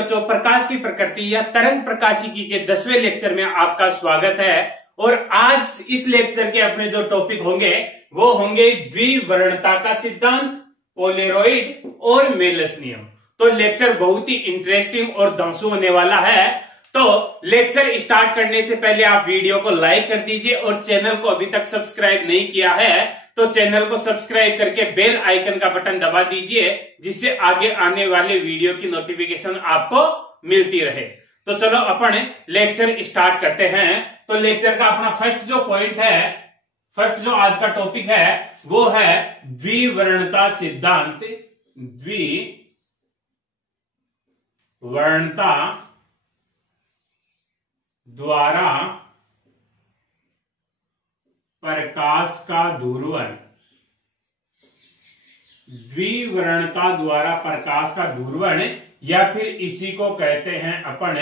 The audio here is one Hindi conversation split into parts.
बच्चों, प्रकाश की प्रकृति या तरंग प्रकाशिकी के 10वें लेक्चर में आपका स्वागत है। और आज इस लेक्चर के अपने जो टॉपिक होंगे वो होंगे द्विवर्णता का सिद्धांत, पोलेरॉइड और मेलस नियम। तो लेक्चर बहुत ही इंटरेस्टिंग और धांसू होने वाला है। तो लेक्चर स्टार्ट करने से पहले आप वीडियो को लाइक कर दीजिए और चैनल को अभी तक सब्सक्राइब नहीं किया है तो चैनल को सब्सक्राइब करके बेल आइकन का बटन दबा दीजिए, जिससे आगे आने वाले वीडियो की नोटिफिकेशन आपको मिलती रहे। तो चलो अपन लेक्चर स्टार्ट करते हैं। तो लेक्चर का अपना फर्स्ट जो पॉइंट है, फर्स्ट जो आज का टॉपिक है वो है द्विवर्णता सिद्धांत। द्विवर्णता द्वारा प्रकाश का ध्रुवण। द्विवर्णता द्वारा प्रकाश का ध्रुवण या फिर इसी को कहते हैं अपन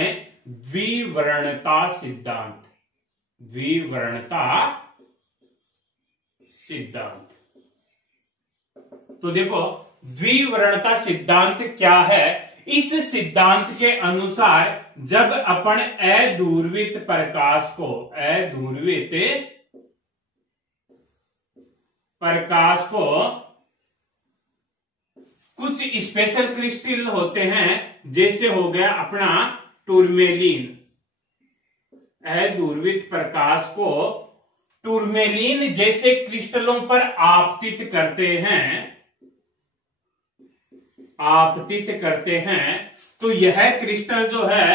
द्विवर्णता सिद्धांत। द्विवर्णता सिद्धांत। तो देखो द्विवर्णता सिद्धांत क्या है। इस सिद्धांत के अनुसार जब अपन अध्रुवित प्रकाश को कुछ स्पेशल क्रिस्टल होते हैं, जैसे हो गया अपना टूरमेलिन। अध्रुवित प्रकाश को टूरमेलिन जैसे क्रिस्टलों पर आपतित करते हैं तो यह क्रिस्टल जो है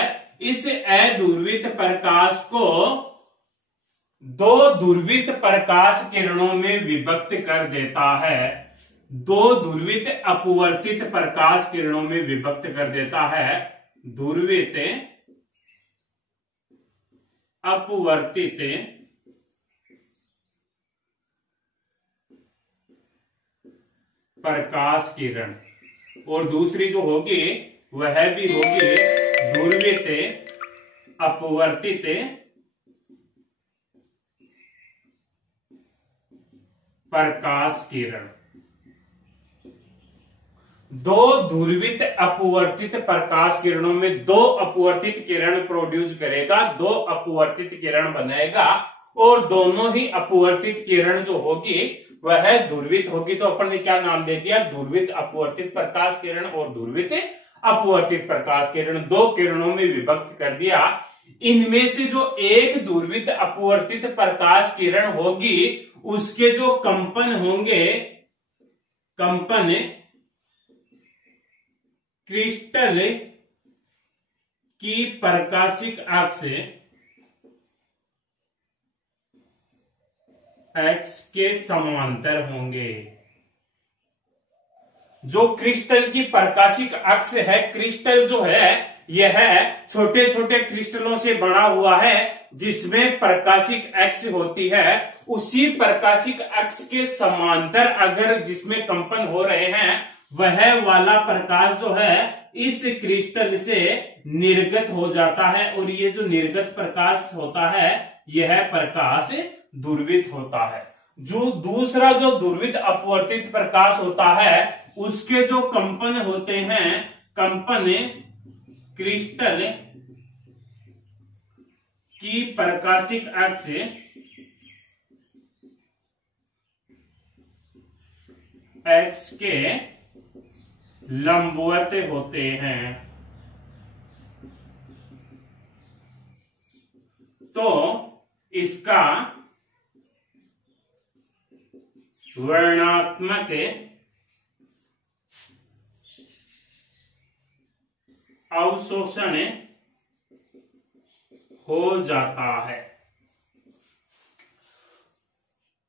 इस अध्रुवित प्रकाश को दो ध्रुवित प्रकाश किरणों में विभक्त कर देता है। दो ध्रुवित अपवर्तित प्रकाश किरणों में विभक्त कर देता है। ध्रुवित अपवर्तित प्रकाश किरण, और दूसरी जो होगी वह भी होगी ध्रुवित अपवर्तित प्रकाश किरण। दो ध्रुवित अपवर्तित प्रकाश किरणों में दो अपवर्तित किरण प्रोड्यूस करेगा, दो अपवर्तित किरण बनाएगा, और दोनों ही अपवर्तित किरण जो होगी वह ध्रुवित होगी। तो अपन ने क्या नाम दे दिया, ध्रुवित अपवर्तित प्रकाश किरण और ध्रुवित अपवर्तित प्रकाश किरण। दो किरणों में विभक्त कर दिया। इनमें से जो एक ध्रुवित अपवर्तित प्रकाश किरण होगी उसके जो कंपन होंगे, कंपन क्रिस्टल की प्रकाशिक अक्ष के समांतर होंगे। जो क्रिस्टल की प्रकाशिक अक्ष है, क्रिस्टल जो है यह छोटे छोटे क्रिस्टलों से बना हुआ है जिसमें प्रकाशिक अक्ष होती है। उसी प्रकाशिक अक्ष के समांतर अगर जिसमें कंपन हो रहे हैं वह वाला प्रकाश जो है इस क्रिस्टल से निर्गत हो जाता है, और ये जो निर्गत प्रकाश होता है यह प्रकाश ध्रुवित होता है। जो दूसरा जो ध्रुवित अपवर्तित प्रकाश होता है उसके जो कंपन होते हैं, कंपन क्रिस्टल की प्रकाशिक अक्ष के लंबवत होते हैं। तो इसका वर्णात्मक अवशोषण हो जाता है।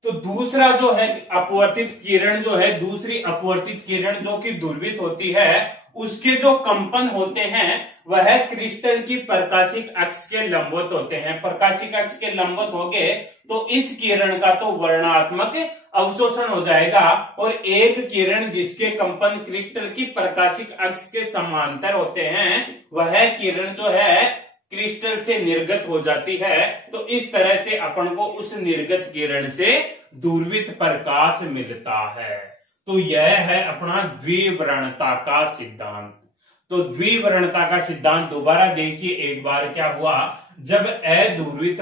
तो दूसरा जो है अपवर्तित किरण जो है, दूसरी अपवर्तित किरण जो कि ध्रुवित होती है, उसके जो कंपन होते हैं वह क्रिस्टल की प्रकाशिक अक्ष के लंबवत होते हैं। प्रकाशिक अक्ष के लंबवत हो गए तो इस किरण का तो वर्णात्मक अवशोषण हो जाएगा, और एक किरण जिसके कंपन क्रिस्टल की प्रकाशिक अक्ष के समांतर होते हैं वह किरण जो है क्रिस्टल से निर्गत हो जाती है। तो इस तरह से अपन को उस निर्गत किरण से ध्रुवित प्रकाश मिलता है। तो यह है अपना द्विवर्णता का सिद्धांत। तो द्विवर्णता का सिद्धांत दोबारा देखिए एक बार क्या हुआ, जब अध्रुवित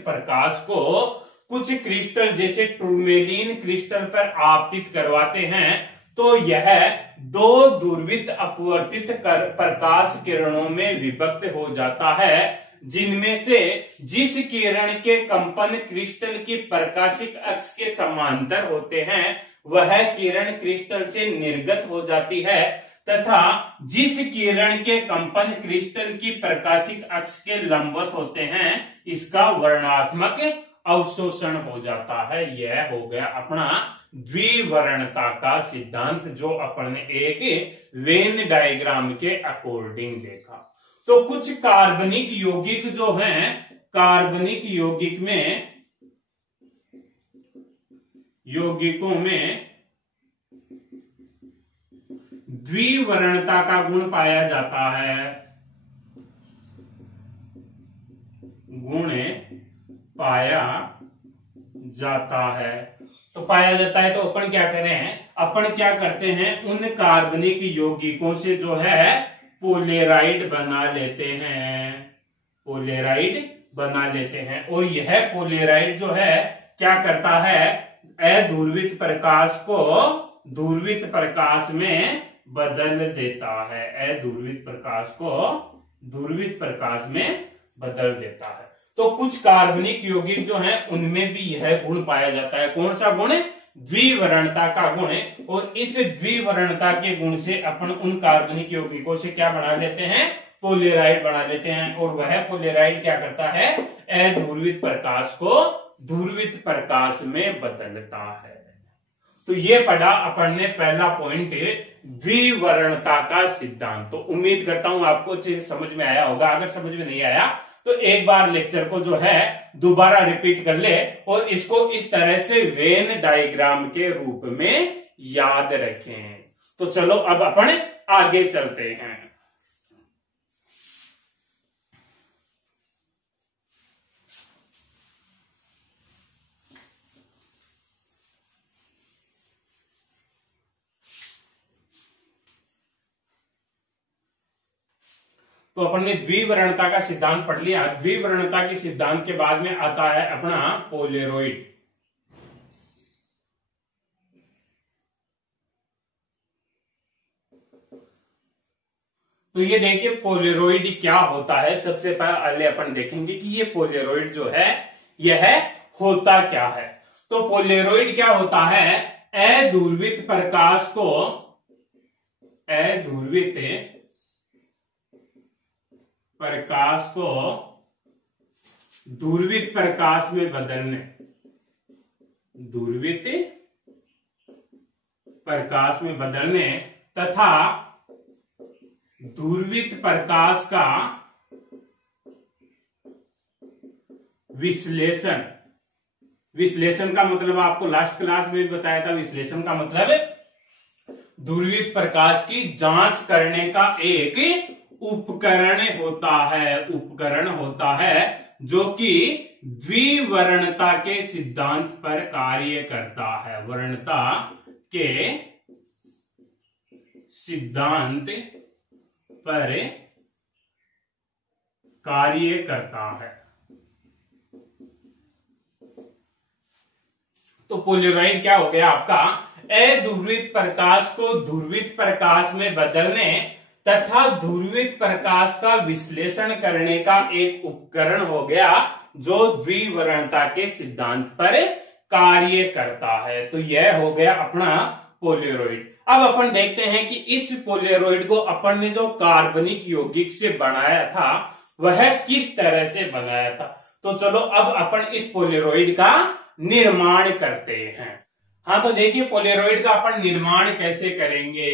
प्रकाश को कुछ क्रिस्टल जैसे टूरमेलिन क्रिस्टल पर आपतित करवाते हैं तो यह दो ध्रुवित अपवर्तित प्रकाश किरणों में विभक्त हो जाता है, जिनमें से जिस किरण के कंपन क्रिस्टल की प्रकाशिक अक्ष के समांतर होते हैं वह किरण क्रिस्टल से निर्गत हो जाती है, तथा जिस किरण के कंपन क्रिस्टल की प्रकाशिक अक्ष के लंबवत होते हैं इसका वर्णात्मक अवशोषण हो जाता है। यह हो गया अपना द्विवर्णता का सिद्धांत, जो अपन ने एक वेन डायग्राम के अकॉर्डिंग देखा। तो कुछ कार्बनिक यौगिक जो हैं, कार्बनिक यौगिकों में द्विवर्णता का गुण पाया जाता है, तो पाया जाता है तो अपन क्या करें, अपन क्या करते हैं उन कार्बनिक यौगिकों से जो है पोलेराइड बना लेते हैं और यह पोलेराइड जो है क्या करता है, अध्रुवित प्रकाश को ध्रुवित प्रकाश में बदल देता है, अध्रुवित प्रकाश को ध्रुवित प्रकाश में बदल देता है। तो कुछ कार्बनिक यौगिक जो हैं उनमें भी यह गुण पाया जाता है। कौन सा गुण? द्विवर्णता का गुण है। और इस द्विवर्णता के गुण से अपन उन कार्बनिक यौगिकों से क्या बना लेते हैं, पोलेराइड बना लेते हैं, और वह पोलेराइड क्या करता है, अध्रुवित प्रकाश को ध्रुवित प्रकाश में बदलता है। तो ये पढ़ा अपन ने पहला पॉइंट, द्विवर्णता का सिद्धांत। तो उम्मीद करता हूं आपको चीज समझ में आया होगा। अगर समझ में नहीं आया तो एक बार लेक्चर को जो है दोबारा रिपीट कर ले और इसको इस तरह से वेन डायग्राम के रूप में याद रखें। तो चलो अब अपन आगे चलते हैं। तो अपन ने द्विवर्णता का सिद्धांत पढ़ लिया। द्विवर्णता के सिद्धांत के बाद में आता है अपना पोलेरॉइड। तो ये देखिए पोलेरॉइड क्या होता है। सबसे पहले अपन देखेंगे कि ये पोलेरॉइड जो है यह होता क्या है। तो पोलेरॉइड क्या होता है, अध्रुवित प्रकाश को ध्रुवित प्रकाश में बदलने, ध्रुवित प्रकाश में बदलने तथा ध्रुवित प्रकाश का विश्लेषण। विश्लेषण का मतलब आपको लास्ट क्लास में भी बताया था। विश्लेषण का मतलब ध्रुवित प्रकाश की जांच करने का एक उपकरण होता है जो कि द्विवर्णता के सिद्धांत पर कार्य करता है। वर्णता के सिद्धांत पर कार्य करता है। तो पोलेरॉइड क्या हो गया आपका, अध्रुवित प्रकाश को ध्रुवित प्रकाश में बदलने तथा ध्रुवित प्रकाश का विश्लेषण करने का एक उपकरण हो गया जो द्विवर्णता के सिद्धांत पर कार्य करता है। तो यह हो गया अपना पोलेरॉइड। अब अपन देखते हैं कि इस पोलेरॉइड को अपन ने जो कार्बनिक यौगिक से बनाया था वह किस तरह से बनाया था। तो चलो अब अपन इस पोलेरॉइड का निर्माण करते हैं। हाँ, तो देखिए पोलेरॉइड का अपन निर्माण कैसे करेंगे,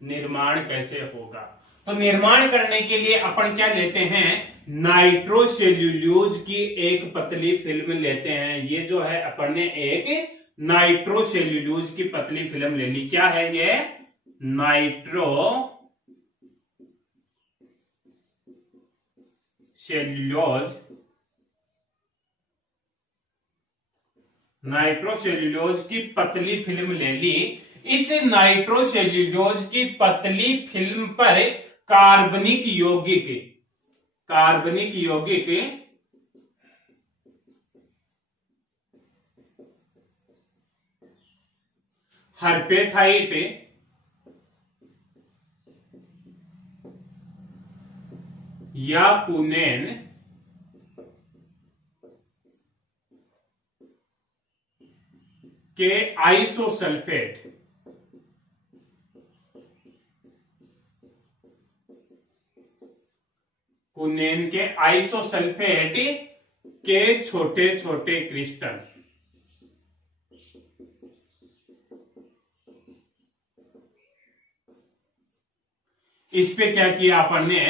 निर्माण कैसे होगा। तो निर्माण करने के लिए अपन क्या लेते हैं, नाइट्रोसेल्यूलोज की एक पतली फिल्म लेते हैं। ये जो है अपन ने एक नाइट्रोसेल्यूलोज की पतली फिल्म ले ली। क्या है ये, नाइट्रोसेल्यूलोज की पतली फिल्म ले ली। इस नाइट्रोसेल्यूलोज की पतली फिल्म पर कार्बनिक यौगिक हर्पेथाइट या कुनेन के आइसोसल्फेट के छोटे छोटे क्रिस्टल इस पे क्या किया अपन ने,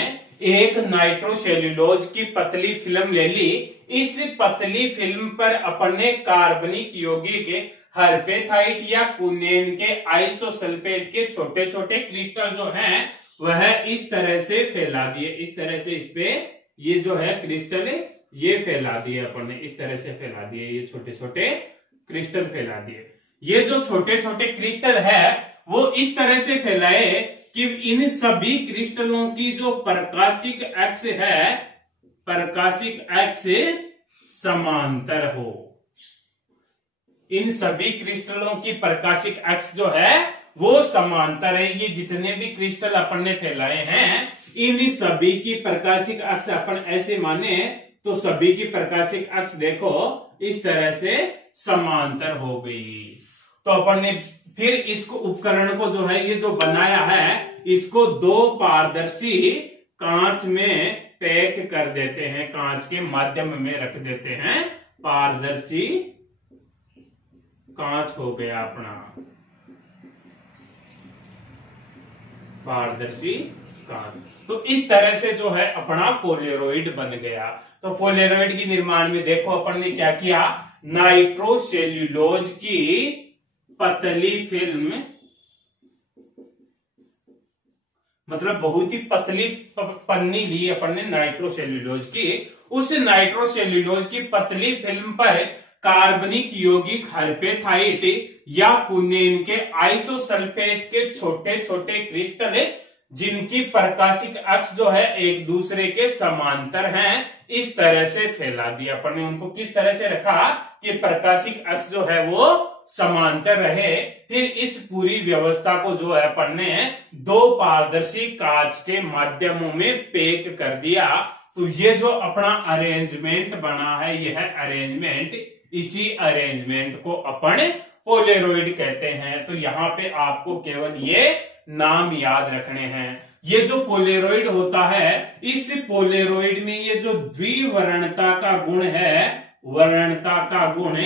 एक नाइट्रोसेल्यूलोज की पतली फिल्म ले ली। इस पतली फिल्म पर अपन ने कार्बनिक यौगिक हर्पेथाइट या कुनेन के आइसोसल्फेट के छोटे छोटे क्रिस्टल जो हैं वह इस तरह से फैला दिए। इस तरह से इस पे ये जो है क्रिस्टल ये फैला दिए अपन ने, इस तरह से फैला दिए, ये छोटे छोटे क्रिस्टल फैला दिए। ये जो छोटे छोटे क्रिस्टल है वो इस तरह से फैलाए कि इन सभी क्रिस्टलों की जो प्रकाशिक अक्ष है, प्रकाशिक अक्ष समांतर हो। इन सभी क्रिस्टलों की प्रकाशिक अक्ष जो है वो समांतर है। ये जितने भी क्रिस्टल अपन ने फैलाए हैं इन सभी की प्रकाशिक अक्ष अपन ऐसे माने तो सभी की प्रकाशिक अक्ष देखो इस तरह से समांतर हो गई। तो अपन ने फिर इसको उपकरण को जो है ये जो बनाया है इसको दो पारदर्शी कांच में पैक कर देते हैं, कांच के माध्यम में रख देते हैं। पारदर्शी कांच हो गया अपना, पारदर्शी कांच। तो इस तरह से जो है अपना पोलेरोइड बन गया। तो पोलेरोइड के निर्माण में देखो अपन ने क्या किया, नाइट्रोसेल्यूलोज की पतली फिल्म, मतलब बहुत ही पतली पन्नी ली अपन ने नाइट्रोसेल्यूलोज की। उस नाइट्रोसेल्यूलोज की पतली फिल्म पर कार्बनिक यौगिक हर्पेथाइट या कुनेन के आइसोसल्फेट के छोटे छोटे क्रिस्टल जिनकी प्रकाशिक अक्ष जो है एक दूसरे के समांतर हैं इस तरह से फैला दिया। अपन ने उनको किस तरह से रखा कि प्रकाशिक अक्ष जो है वो समांतर रहे। फिर इस पूरी व्यवस्था को जो है अपन ने दो पारदर्शी कांच के माध्यमों में पैक कर दिया। तो ये जो अपना अरेंजमेंट बना है यह अरेंजमेंट, इसी अरेंजमेंट को अपन पोलेरोइड कहते हैं। तो यहाँ पे आपको केवल ये नाम याद रखने हैं। ये जो पोलेरोइड होता है इस पोलेरोइड में ये जो द्विवर्णता का गुण है, वर्णता का गुण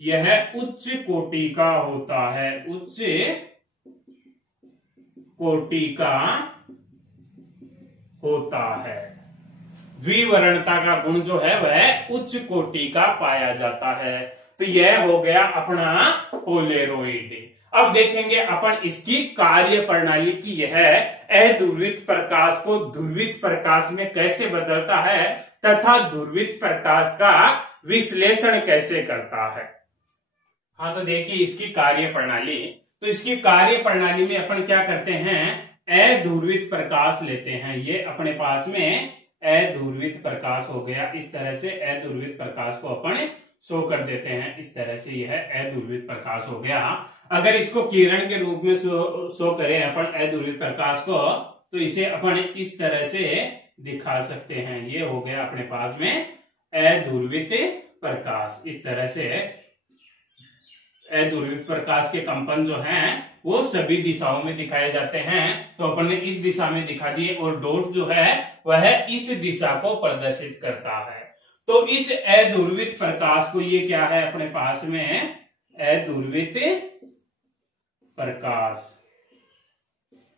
यह उच्च कोटि का होता है, उच्च कोटि का होता है। द्विवर्णता का गुण जो है वह उच्च कोटि का पाया जाता है। तो यह हो गया अपना पोलेरोइड। अब देखेंगे अपन इसकी कार्य प्रणाली की, यह अध्रुवित प्रकाश को ध्रुवित प्रकाश में कैसे बदलता है तथा ध्रुवित प्रकाश का विश्लेषण कैसे करता है। हाँ, तो देखिए इसकी कार्य प्रणाली। तो इसकी कार्य प्रणाली में अपन क्या करते हैं, अध्रुवित प्रकाश लेते हैं। ये अपने पास में अध्रुवित प्रकाश हो गया। इस तरह से अध्रुवित प्रकाश को अपन शो कर देते हैं। इस तरह से यह अध्रुवित प्रकाश हो गया। अगर इसको किरण के रूप में शो करें अपन अध्रुवित प्रकाश को, तो इसे अपन इस तरह से दिखा सकते हैं। ये हो गया अपने पास में अध्रुवित प्रकाश। इस तरह से अध्रुवित प्रकाश के कंपन जो हैं वो सभी दिशाओं में दिखाए जाते हैं। तो अपन ने इस दिशा में दिखा दिए और डॉट जो है वह इस दिशा को प्रदर्शित करता है। तो इस अध्रुवित प्रकाश को, ये क्या है अपने पास में अध्रुवित प्रकाश।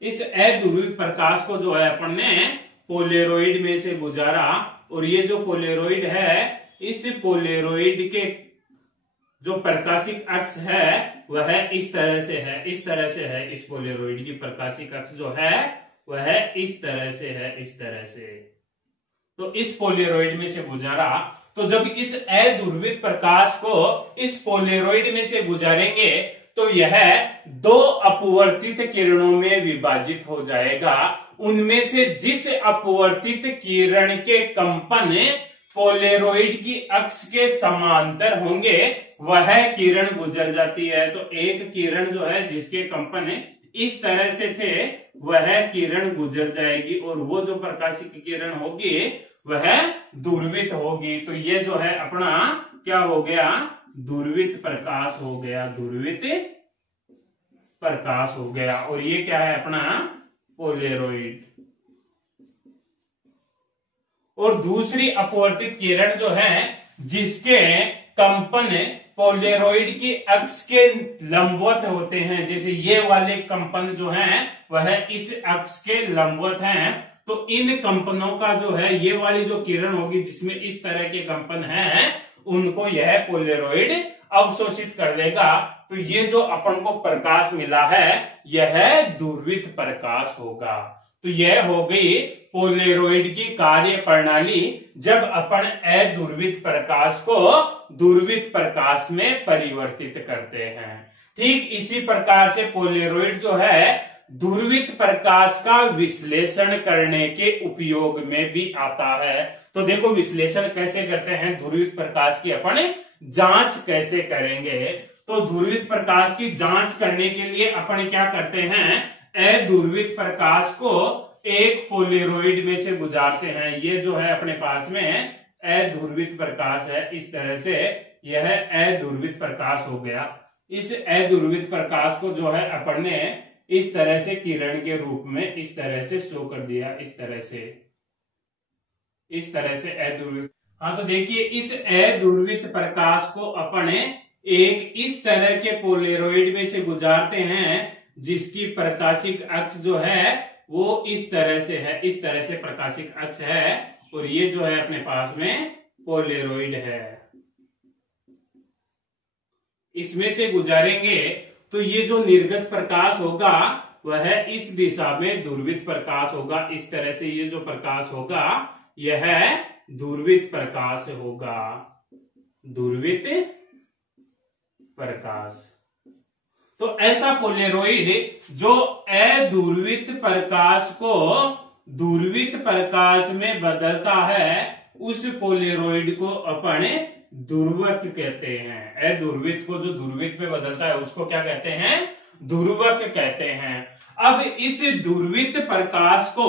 इस अध्रुवित प्रकाश को जो है अपन ने पोलेरोइड में से गुजारा और ये जो पोलेरोइड है इस पोलेरोइड के जो प्रकाशिक अक्ष है वह इस तरह से है, इस तरह से है। इस पोलेरोइड की प्रकाशिक अक्ष जो है वह इस तरह से है, इस तरह से। तो इस पोलेरोइड में से गुजारा। तो जब इस अध्रुवित प्रकाश को इस पोलेरोइड में से गुजारेंगे तो यह दो अपवर्तित किरणों में विभाजित हो जाएगा। उनमें से जिस अपवर्तित किरण के कंपन पोलेरोइड की अक्ष के समांतर होंगे वह किरण गुजर जाती है। तो एक किरण जो है जिसके कंपन इस तरह से थे वह किरण गुजर जाएगी और वो जो प्रकाशिक किरण होगी वह दूरवित होगी। तो ये जो है अपना क्या हो गया, दूरवित प्रकाश हो गया, दूरवित प्रकाश हो गया। और ये क्या है अपना पोलेरोइड। और दूसरी अपवर्तित किरण जो है जिसके कंपन पोलेरोइड की अक्ष के लंबवत होते हैं, जैसे ये वाले कंपन जो हैं वह इस अक्ष के लंबवत हैं, तो इन कंपनों का जो है ये वाली जो किरण होगी जिसमें इस तरह के कंपन हैं उनको यह पोलेरोइड अवशोषित कर देगा। तो ये जो अपन को प्रकाश मिला है यह दूरवित प्रकाश होगा। तो यह हो गई पोलेरोइड की कार्य प्रणाली जब अपन अदूरवित प्रकाश को दूरवित प्रकाश में परिवर्तित करते हैं। ठीक इसी प्रकार से पोलेरोइड जो है दूरवित प्रकाश का विश्लेषण करने के उपयोग में भी आता है। तो देखो विश्लेषण कैसे करते हैं, दूरवित प्रकाश की अपन जांच कैसे करेंगे। तो दूरवित प्रकाश की जांच करने के लिए अपन क्या करते हैं, अदूरवित प्रकाश को एक पोलेरोइड में से गुजारते हैं। ये जो है अपने पास में अदूरवित प्रकाश है, इस तरह से यह अदूरवित प्रकाश हो गया। इस अदूरवित प्रकाश को जो है अपन ने इस तरह से किरण के रूप में इस तरह से शो कर दिया, इस तरह से अदूरवित। हाँ तो देखिए इस अदूरवित प्रकाश को अपन एक इस तरह के पोलेरोइड में से गुजारते हैं जिसकी प्रकाशिक अक्ष जो है वो इस तरह से है, इस तरह से प्रकाशिक अक्ष है और ये जो है अपने पास में पोलेरोइड है। इसमें से गुजारेंगे तो ये जो निर्गत प्रकाश होगा वह इस दिशा में दूरवित प्रकाश होगा। इस तरह से ये जो प्रकाश होगा यह दूरवित प्रकाश होगा, दूरवित प्रकाश। तो ऐसा पोलेरोइड जो अदूरवित प्रकाश को दूरवित प्रकाश में बदलता है उस पोलेरोइड को अपन ध्रुवक कहते हैं। अदूरवित को जो दूरवित में बदलता है उसको क्या कहते हैं, ध्रुवक कहते हैं। अब इस दूरवित प्रकाश को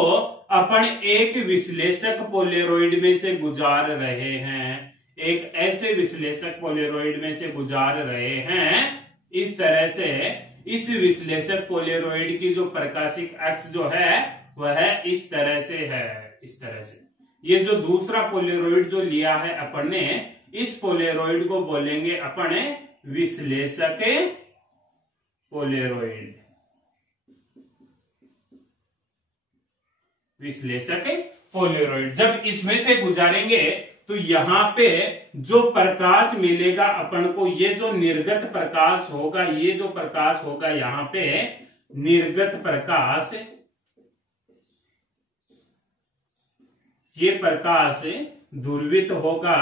अपन एक विश्लेषक पोलेरोइड में से गुजार रहे हैं, एक ऐसे विश्लेषक पोलेरोइड में से गुजार रहे हैं। इस तरह से इस विश्लेषक पोलेरोइड की जो प्रकाशिक अक्ष जो है वह इस तरह से है, इस तरह से। ये जो दूसरा पोलेरोइड जो लिया है अपन ने, इस पोलेरोइड को बोलेंगे अपन विश्लेषक पोलेरोइड, विश्लेषक पोलेरोइड। जब इसमें से गुजारेंगे तो यहाँ पे जो प्रकाश मिलेगा अपन को, ये जो निर्गत प्रकाश होगा, ये जो प्रकाश होगा यहाँ पे निर्गत प्रकाश, ये प्रकाश दूरवित होगा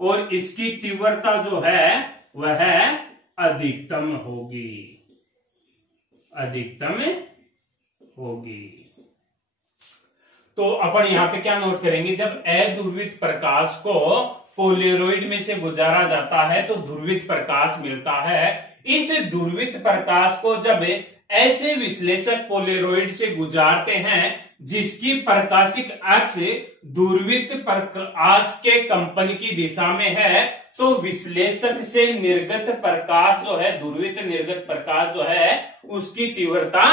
और इसकी तीव्रता जो है वह अधिकतम होगी, अधिकतम होगी। तो अपन यहाँ पे क्या नोट करेंगे, जब अध्रुवित प्रकाश को पोलेरोइड में से गुजारा जाता है तो ध्रुवित प्रकाश मिलता है। इस ध्रुवित प्रकाश को जब ऐसे विश्लेषक पोलेरोइड से गुजारते हैं जिसकी प्रकाशिक अक्ष ध्रुवित प्रकाश के कंपन की दिशा में है, तो विश्लेषक से निर्गत प्रकाश जो है, ध्रुवित निर्गत प्रकाश जो है, उसकी तीव्रता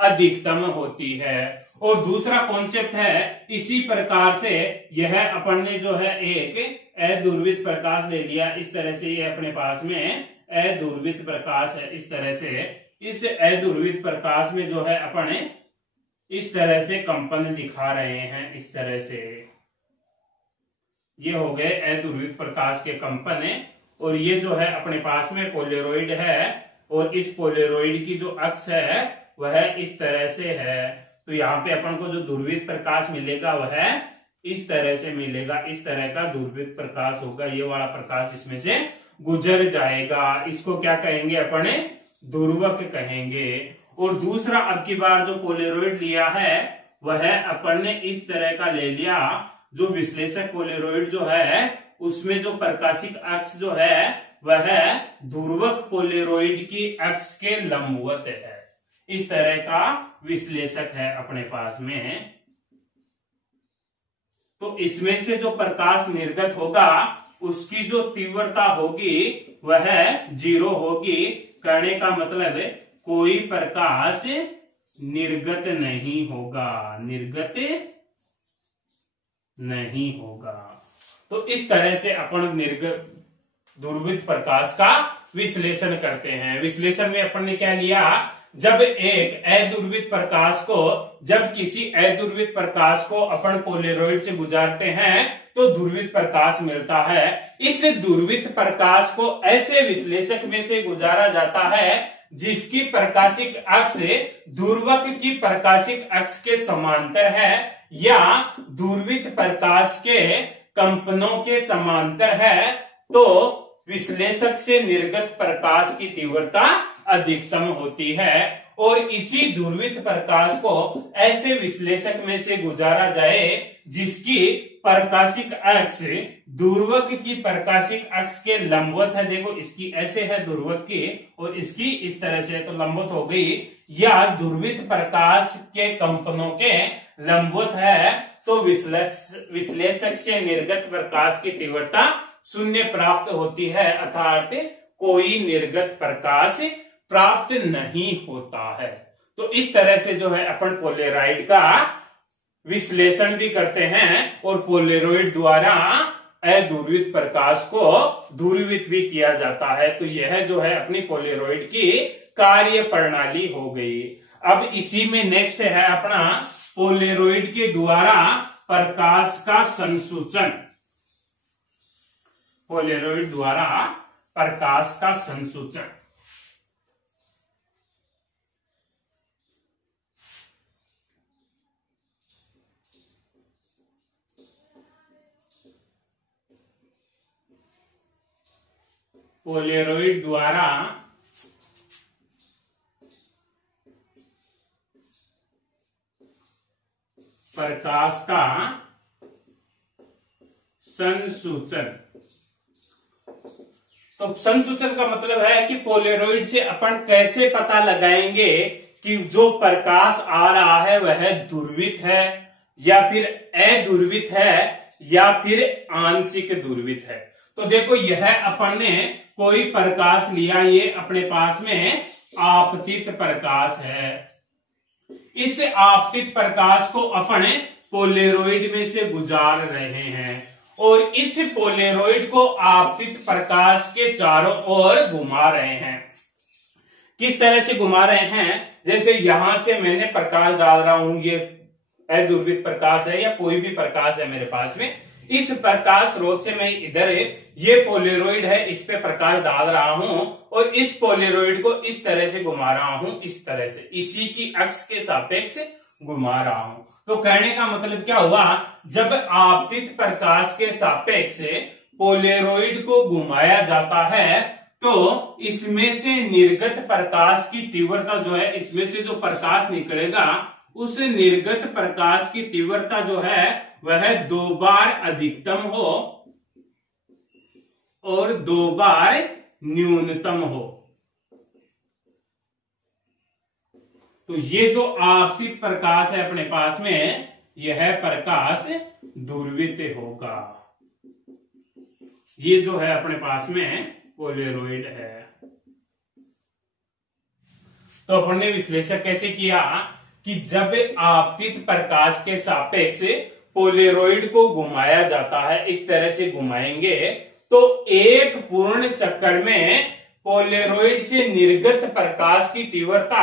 अधिकतम होती है। और दूसरा कॉन्सेप्ट है, इसी प्रकार से यह अपन ने जो है एक अध्रुवित प्रकाश ले लिया, इस तरह से ये अपने पास में अध्रुवित प्रकाश है। इस तरह से इस अध्रुवित प्रकाश में जो है अपन इस तरह से कंपन दिखा रहे हैं, इस तरह से ये हो गए अध्रुवित प्रकाश के कंपन है। और ये जो है अपने पास में पोलेरोइड है और इस पोलेरोइड की जो अक्ष है वह इस तरह से है। तो यहाँ पे अपन को जो ध्रुवित प्रकाश मिलेगा वह इस तरह से मिलेगा, इस तरह का ध्रुवित प्रकाश होगा, ये वाला प्रकाश इसमें से गुजर जाएगा। इसको क्या कहेंगे अपन? ध्रुवक कहेंगे। और दूसरा अब की बार जो पोलेरोइड लिया है वह अपन ने इस तरह का ले लिया, जो विश्लेषक पोलेरोइड जो है उसमें जो प्रकाशिक अक्ष जो है वह ध्रुवक पोलेरोइड की अक्ष के लंबवत है। इस तरह का विश्लेषक है अपने पास में। तो इसमें से जो प्रकाश निर्गत होगा उसकी जो तीव्रता होगी वह 0 होगी। कहने का मतलब कोई प्रकाश निर्गत नहीं होगा, निर्गत नहीं होगा। तो इस तरह से अपन निर्गत ध्रुवित प्रकाश का विश्लेषण करते हैं। विश्लेषण में अपन ने क्या लिया, जब एक अध्रुवित प्रकाश को, जब किसी अध्रुवित प्रकाश को अपन पोलेरोइड से गुजारते हैं तो ध्रुवित प्रकाश मिलता है। इस ध्रुवित प्रकाश को ऐसे विश्लेषक में से गुजारा जाता है जिसकी प्रकाशिक अक्ष ध्रुवक की प्रकाशिक अक्ष के समांतर है या ध्रुवित प्रकाश के कंपनों के समांतर है, तो विश्लेषक से निर्गत प्रकाश की तीव्रता अधिकतम होती है। और इसी ध्रुवित प्रकाश को ऐसे विश्लेषक में से गुजारा जाए जिसकी प्रकाशिक अक्ष ध्रुवक की प्रकाशिक अक्ष के लंबवत है। देखो इसकी ऐसे है ध्रुवक की और इसकी इस तरह से, तो लंबवत हो गई, या ध्रुवित प्रकाश के कंपनों के लंबवत है, तो विश्लेषक से निर्गत प्रकाश की तीव्रता 0 प्राप्त होती है, अर्थात कोई निर्गत प्रकाश प्राप्त नहीं होता है। तो इस तरह से जो है अपन पोलेराइड का विश्लेषण भी करते हैं और पोलेरोइड द्वारा अध्रुवित प्रकाश को ध्रुवित भी किया जाता है। तो यह जो है अपनी पोलेरोइड की कार्य प्रणाली हो गई। अब इसी में नेक्स्ट है अपना पोलेरोइड के द्वारा प्रकाश का संसूचन। पोलेरोइड द्वारा प्रकाश का संसूचन। पोलेरोइड द्वारा प्रकाश का संसूचन। तो संसूचन का मतलब है कि पोलेरोइड से अपन कैसे पता लगाएंगे कि जो प्रकाश आ रहा है वह ध्रुवित है या फिर अध्रुवित है या फिर आंशिक ध्रुवित है। तो देखो यह अपन ने कोई प्रकाश लिया, ये अपने पास में आपतित प्रकाश है। इस आपतित प्रकाश को अपन पोलेरोइड में से गुजार रहे हैं और इस पोलेरोइड को आपतित प्रकाश के चारों ओर घुमा रहे हैं। किस तरह से घुमा रहे हैं, जैसे यहां से मैंने प्रकाश डाल रहा हूं, ये अध्रुवित प्रकाश है या कोई भी प्रकाश है मेरे पास में, इस प्रकाश स्रोत से मैं इधर ये पोलेरोइड है इस पे प्रकाश डाल रहा हूं और इस पोलेरोइड को इस तरह से घुमा रहा हूं, इस तरह से इसी की अक्ष के सापेक्ष घुमा रहा हूं। तो कहने का मतलब क्या हुआ, जब आपतित प्रकाश के सापेक्ष पोलेरोइड को घुमाया जाता है तो इसमें से निर्गत प्रकाश की तीव्रता जो है, इसमें से जो प्रकाश निकलेगा उस निर्गत प्रकाश की तीव्रता जो है वह 2 बार अधिकतम हो और 2 बार न्यूनतम हो। तो ये जो आपतित प्रकाश है अपने पास में, यह प्रकाश ध्रुवित होगा। ये जो है अपने पास में पोलेरोइड है। तो अपन ने विश्लेषण कैसे किया कि जब आपतित प्रकाश के सापेक्ष पोलेरोइड को घुमाया जाता है, इस तरह से घुमाएंगे तो एक पूर्ण चक्कर में पोलेरोइड से निर्गत प्रकाश की तीव्रता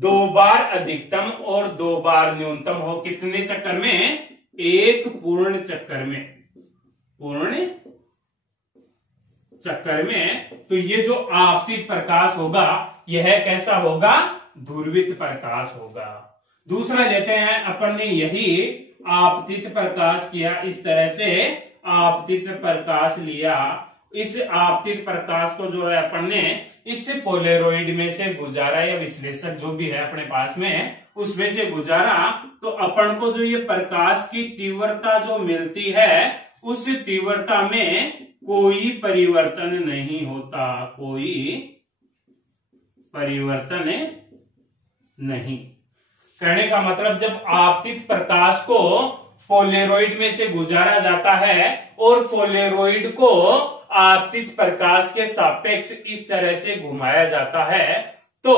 2 बार अधिकतम और 2 बार न्यूनतम हो। कितने चक्कर में? एक पूर्ण चक्कर में, पूर्ण चक्कर में। तो ये जो आपतित प्रकाश होगा यह कैसा होगा? ध्रुवित प्रकाश होगा। दूसरा लेते हैं, अपन ने यही आपतित प्रकाश किया, इस तरह से आपतित प्रकाश लिया इस आपतित प्रकाश को जो है अपन ने इस पोलेरोइड में से गुजारा, या विश्लेषक जो भी है अपने पास में उसमें से गुजारा, तो अपन को जो ये प्रकाश की तीव्रता जो मिलती है उस तीव्रता में कोई परिवर्तन नहीं होता, कोई परिवर्तन नहीं। कहने का मतलब जब आपतित प्रकाश को पोलेरोइड में से गुजारा जाता है और पोलेरोइड को आपतित प्रकाश के सापेक्ष इस तरह से घुमाया जाता है, तो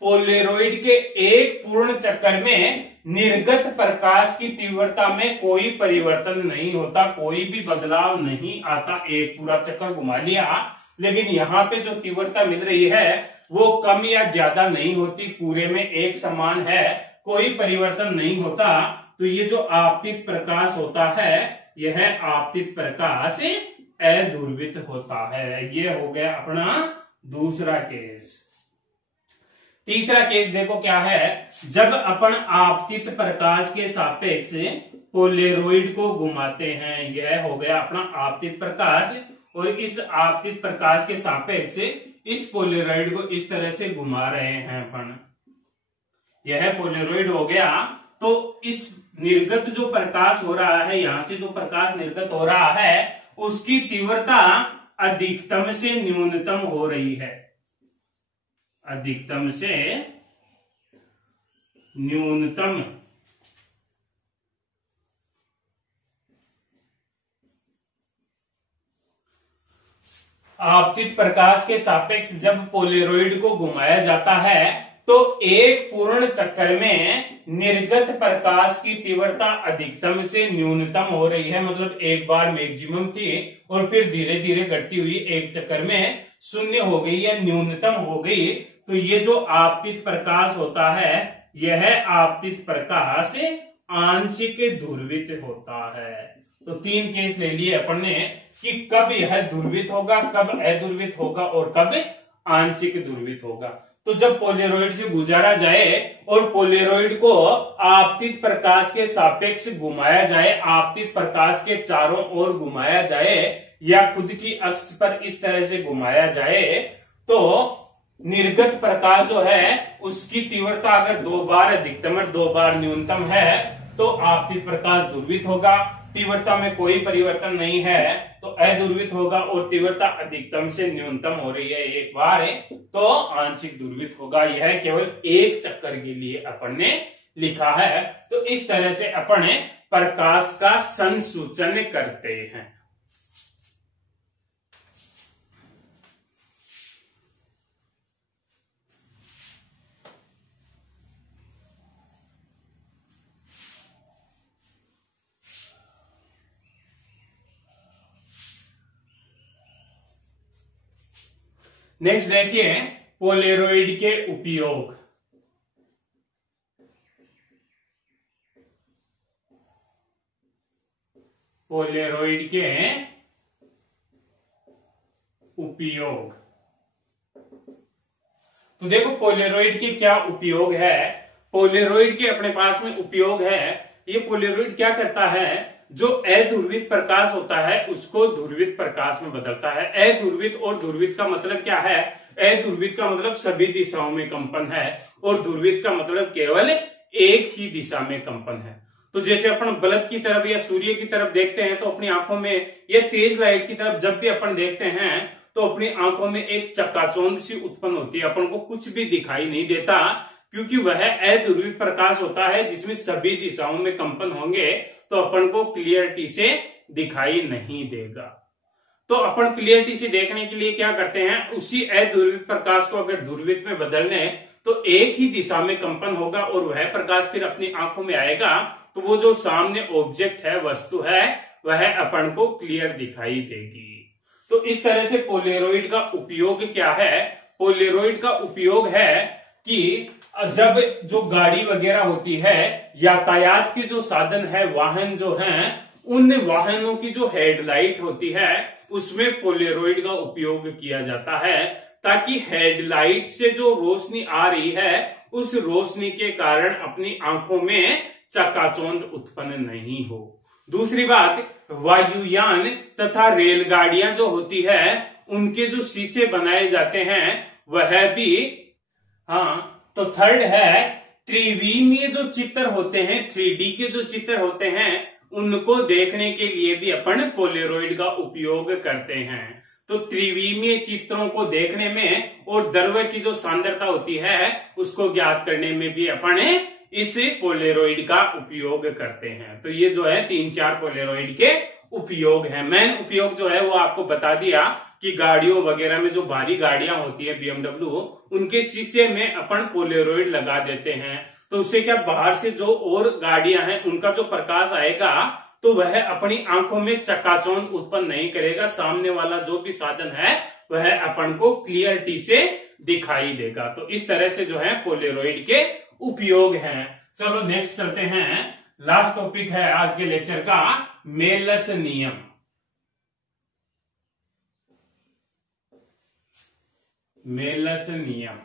पोलेरोइड के एक पूर्ण चक्कर में निर्गत प्रकाश की तीव्रता में कोई परिवर्तन नहीं होता, कोई भी बदलाव नहीं आता। एक पूरा चक्कर घुमा लिया, लेकिन यहाँ पे जो तीव्रता मिल रही है वो कम या ज्यादा नहीं होती, पूरे में एक समान है, कोई परिवर्तन नहीं होता। तो ये जो आपतित प्रकाश होता है यह आपतित प्रकाश अध्रुवित होता है। ये हो गया अपना दूसरा केस। तीसरा केस देखो क्या है, जब अपन आपतित प्रकाश के सापेक्ष पोलेरोइड को घुमाते हैं, यह हो गया अपना आपतित प्रकाश, और इस आपतित प्रकाश के सापेक्ष इस पोलेरोइड को इस तरह से घुमा रहे हैं अपन, यह पोलेरोइड हो गया। तो इस निर्गत जो प्रकाश हो रहा है, यहां से जो प्रकाश निर्गत हो रहा है उसकी तीव्रता अधिकतम से न्यूनतम हो रही है, अधिकतम से न्यूनतम। आपतित प्रकाश के सापेक्ष जब पोलेरोइड को घुमाया जाता है तो एक पूर्ण चक्कर में निर्गत प्रकाश की तीव्रता अधिकतम से न्यूनतम हो रही है, मतलब एक बार मैक्सिमम थी और फिर धीरे धीरे घटती हुई एक चक्कर में शून्य हो गई या न्यूनतम हो गई। तो ये जो आपतित प्रकाश होता है यह आपतित प्रकाश आंशिक ध्रुवित होता है। तो तीन केस ले लिए अपन ने कि कब यह ध्रुवित होगा, कब अध्रुवित होगा और कब आंशिक ध्रुवित होगा। तो जब पोलेरोइड से गुजारा जाए और पोलेरोइड को आपतित प्रकाश के सापेक्ष घुमाया जाए, आपतित प्रकाश के चारों ओर घुमाया जाए या खुद की अक्ष पर इस तरह से घुमाया जाए, तो निर्गत प्रकाश जो है उसकी तीव्रता अगर दो बार अधिकतम और दो बार न्यूनतम है तो आपतित प्रकाश ध्रुवित होगा, तीव्रता में कोई परिवर्तन नहीं है तो अध्रुवित होगा, और तीव्रता अधिकतम से न्यूनतम हो रही है एक बार तो आंशिक ध्रुवित होगा। यह केवल एक चक्कर के लिए अपन ने लिखा है। तो इस तरह से अपन प्रकाश का संसूचन करते हैं। नेक्स्ट देखिए पोलेरोइड के उपयोग। पोलेरोइड के उपयोग, तो देखो पोलेरोइड के क्या उपयोग है। पोलेरोइड के अपने पास में उपयोग है। ये पोलेरोइड क्या करता है, जो अध्रुवित प्रकाश होता है उसको ध्रुवित प्रकाश में बदलता है। अध्रुवित और ध्रुवित का मतलब क्या है, अध्रुवित का मतलब सभी दिशाओं में कंपन है और ध्रुवित का मतलब केवल एक ही दिशा में कंपन है। तो जैसे अपन बल्ब की तरफ या सूर्य की तरफ देखते हैं तो अपनी आंखों में, या तेज लाइट की तरफ जब भी अपन देखते हैं तो अपनी आंखों में एक चकाचौंध सी उत्पन्न होती है, अपन को कुछ भी दिखाई नहीं देता क्योंकि वह अध्रुवित प्रकाश होता है जिसमें सभी दिशाओं में कंपन होंगे, तो अपन को क्लियरिटी से दिखाई नहीं देगा। तो अपन क्लियरिटी से देखने के लिए क्या करते हैं, उसी अध्रुवित प्रकाश को अगर ध्रुवित में बदल लें तो एक ही दिशा में कंपन होगा और वह प्रकाश फिर अपनी आंखों में आएगा, तो वो जो सामने ऑब्जेक्ट है, वस्तु है, वह अपन को क्लियर दिखाई देगी। तो इस तरह से पोलेरोइड का उपयोग क्या है, पोलेरोइड का उपयोग है कि जब जो गाड़ी वगैरह होती है, यातायात के जो साधन है, वाहन जो हैं, उन वाहनों की जो हेडलाइट होती है उसमें पोलेरोइड का उपयोग किया जाता है, ताकि हेडलाइट से जो रोशनी आ रही है उस रोशनी के कारण अपनी आंखों में चकाचौंध उत्पन्न नहीं हो। दूसरी बात, वायुयान तथा रेलगाड़ियां जो होती है उनके जो शीशे बनाए जाते हैं वह भी, हाँ। तो थर्ड है, त्रिविमीय जो चित्र होते हैं, 3D के जो चित्र होते हैं उनको देखने के लिए भी अपन पोलरोइड का उपयोग करते हैं। तो त्रिविमीय चित्रों को देखने में और द्रव्य की जो सांद्रता होती है उसको ज्ञात करने में भी अपन इस पोलरोइड का उपयोग करते हैं। तो ये जो है 3-4 पोलरोइड के उपयोग है। मेन उपयोग जो है वो आपको बता दिया कि गाड़ियों वगैरह में जो भारी गाड़ियां होती है BMW, उनके शीशे में अपन पोलरोइड लगा देते हैं। तो उससे क्या, बाहर से जो और गाड़ियां हैं उनका जो प्रकाश आएगा तो वह अपनी आंखों में चकाचौंध उत्पन्न नहीं करेगा। सामने वाला जो भी साधन है वह अपन को क्लियरिटी से दिखाई देगा। तो इस तरह से जो है पोलरोइड के उपयोग हैं। चलो नेक्स्ट चलते हैं। लास्ट टॉपिक है आज के लेक्चर का, मेलस नियम। मेलस नियम।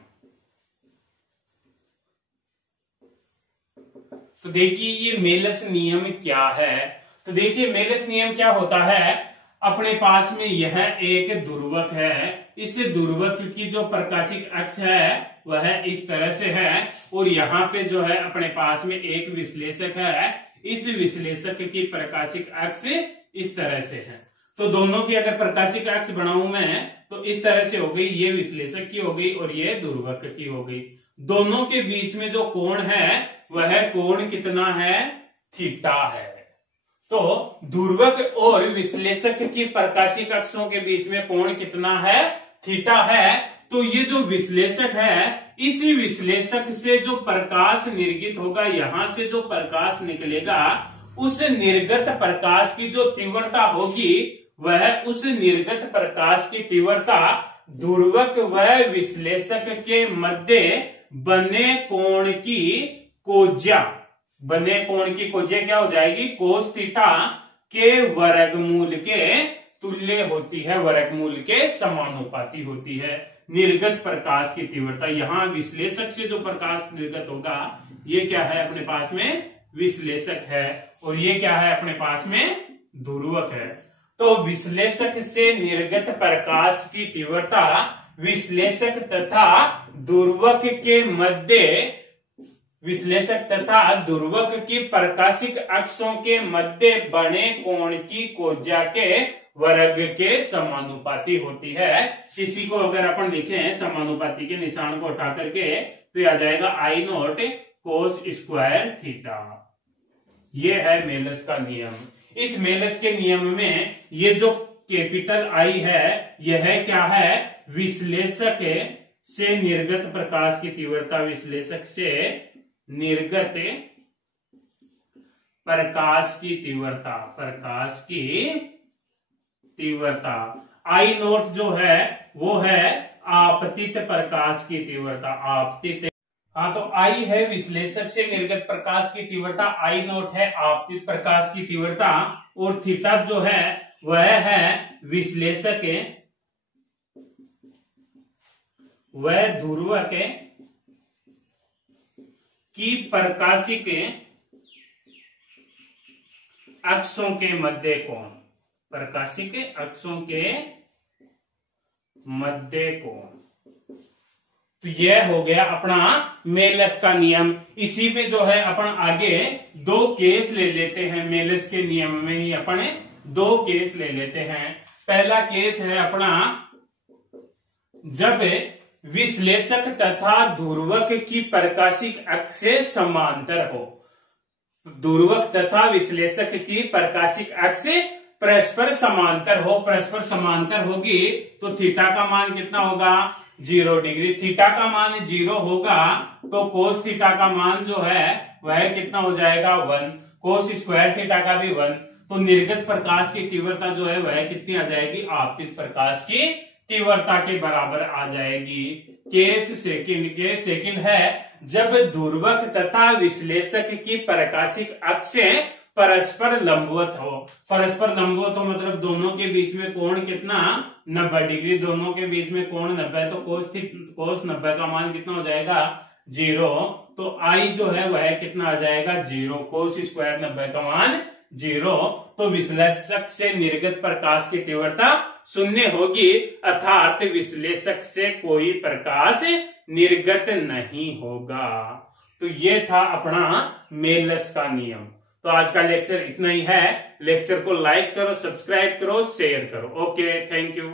तो देखिए ये मेलस नियम क्या है। तो देखिए मेलस नियम क्या होता है, अपने पास में यह एक ध्रुवक है, इस ध्रुवक की जो प्रकाशिक अक्ष है वह इस तरह से है, और यहाँ पे जो है अपने पास में एक विश्लेषक है, इस विश्लेषक की प्रकाशिक अक्ष इस तरह से है। तो दोनों की अगर प्रकाशिक अक्ष बनाऊं मैं तो इस तरह से हो गई, ये विश्लेषक की हो गई और ये ध्रुवक की हो गई। दोनों के बीच में जो कोण है वह कोण कितना है, थीटा है। तो ध्रुवक और विश्लेषक की प्रकाशिक अक्षों के बीच में कोण कितना है, थीटा है। तो ये जो विश्लेषक है, इस विश्लेषक से जो प्रकाश निर्गत होगा, यहां से जो प्रकाश निकलेगा, उस निर्गत प्रकाश की जो तीव्रता होगी वह उस निर्गत प्रकाश की तीव्रता ध्रुवक व विश्लेषक के मध्य बने कोण की कोज्या, बने कोण की कोज्या क्या हो जाएगी, कोस थीटा के वर्गमूल के तुल्य होती है, वर्गमूल के समानुपाती होती है। निर्गत प्रकाश की तीव्रता, यहां विश्लेषक से जो प्रकाश निर्गत होगा ये क्या है, अपने पास में विश्लेषक है, और ये क्या है, अपने पास में ध्रुवक है। तो विश्लेषक से निर्गत प्रकाश की तीव्रता विश्लेषक तथा ध्रुवक के मध्य, विश्लेषक तथा ध्रुवक की प्रकाशिक अक्षों के मध्य बने कोण की कोज्या के वर्ग के समानुपाती होती है। इसी को अगर अपन लिखें समानुपाती के निशान को उठा करके तो आ जाएगा I not cos square theta. ये है मेलस का नियम। इस मेलस के नियम में ये जो कैपिटल I है यह क्या है, विश्लेषक से निर्गत प्रकाश की तीव्रता, विश्लेषक से निर्गत प्रकाश की तीव्रता, प्रकाश की तीव्रता। I नोट जो है वो है आपतित प्रकाश की तीव्रता, आपतित। हाँ, तो I है विश्लेषक से निर्गत प्रकाश की तीव्रता, I नोट है आपतित प्रकाश की तीव्रता, और थीटा जो है वह है विश्लेषक वह ध्रुवक की प्रकाशिक अक्षों के मध्य कोण, प्रकाशिक अक्षों के मध्य कोण। तो यह हो गया अपना मेलस का नियम। इसी में जो है अपन आगे दो केस ले लेते हैं, मेलस के नियम में ही अपन दो केस ले लेते हैं। पहला केस है अपना जब विश्लेषक तथा ध्रुवक की प्रकाशिक अक्ष से समांतर हो, ध्रुवक तथा विश्लेषक की प्रकाशिक अक्ष परस्पर समांतर हो, परस्पर समांतर होगी तो थीटा का मान कितना होगा, 0 डिग्री। थीटा का मान 0 होगा तो कोस थीटा का मान जो है वह कितना हो जाएगा, 1। कोस स्क्वायर थीटा का भी 1। तो निर्गत प्रकाश की तीव्रता जो है वह कितनी आ जाएगी, आपतित प्रकाश की तीव्रता के बराबर आ जाएगी। केस सेकंड है जब ध्रुवक तथा विश्लेषक की प्रकाशिक अक्षें परस्पर लंबवत हो। परस्पर लंबवत हो मतलब दोनों के बीच में कोण कितना, 90 डिग्री। दोनों के बीच में कोण 90, तो कोस 90 का मान कितना हो जाएगा, 0। तो I जो है वह कितना आ जाएगा, 0। कोस स्क्वायर 90 का मान 0, तो विश्लेषक से निर्गत प्रकाश की तीव्रता 0 होगी, अर्थात विश्लेषक से कोई प्रकाश निर्गत नहीं होगा। तो ये था अपना मेलस का नियम। तो आज का लेक्चर इतना ही है। लेक्चर को लाइक करो, सब्सक्राइब करो, शेयर करो। Okay, thank you.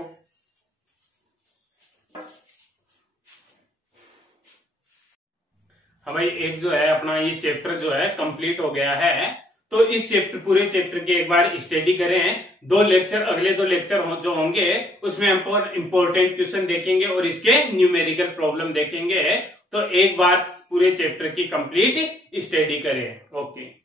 हमारी एक जो है अपना ये चैप्टर जो है कंप्लीट हो गया है। तो इस चैप्टर, पूरे चैप्टर के एक बार स्टडी करें। 2 लेक्चर, अगले 2 लेक्चर जो होंगे उसमें हम इंपॉर्टेंट क्वेश्चन देखेंगे और इसके न्यूमेरिकल प्रॉब्लम देखेंगे। तो एक बार पूरे चैप्टर की कंप्लीट स्टडी करें। ओके।